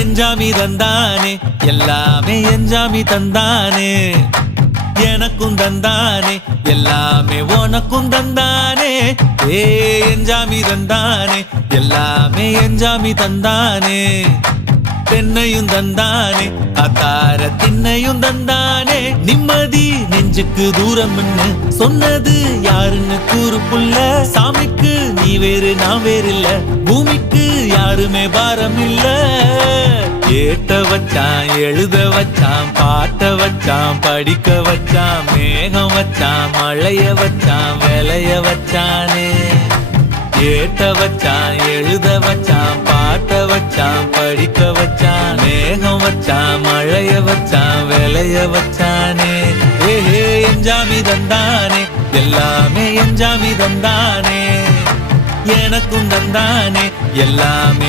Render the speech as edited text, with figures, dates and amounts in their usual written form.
எஞ்சாமி தந்தானே எல்லாமே எஞ்சாமி தந்தானே எனக்கும் தந்தானே எல்லாமே உனக்கும் தந்தானே ஏ எஞ்சாமி தந்தானே எல்லாமே எஞ்சாமி தந்தானே தென்னையும் தந்தானே அத்தார திண்ணையும் தந்தானே நிம்மதி நெஞ்சுக்கு தூரம்னு சொன்னது யாருன்னு கூறு புள்ள சாமிக்கு நீ வேறு நான் வேறு இல்ல பூமிக்கு யாருமே பாரம் இல்ல ஏட்ட வச்சான் எழுத வச்சான் பாட்ட வச்சான் படிக்க வச்சான் மேகம் வச்சான் மழைய வச்சான் விளைய வச்சானே ஏட்ட வச்சான் எழுத வச்சான் பாட்ட வச்சான் படிக்க வச்சான் மேகம் வச்சான் மழைய வச்சான் விளைய வச்சானே ஏஹே எஞ்சாமி தந்தானே எல்லாமே எஞ்சாமி தந்தானே எனக்கும் தந்தானே எல்லாமே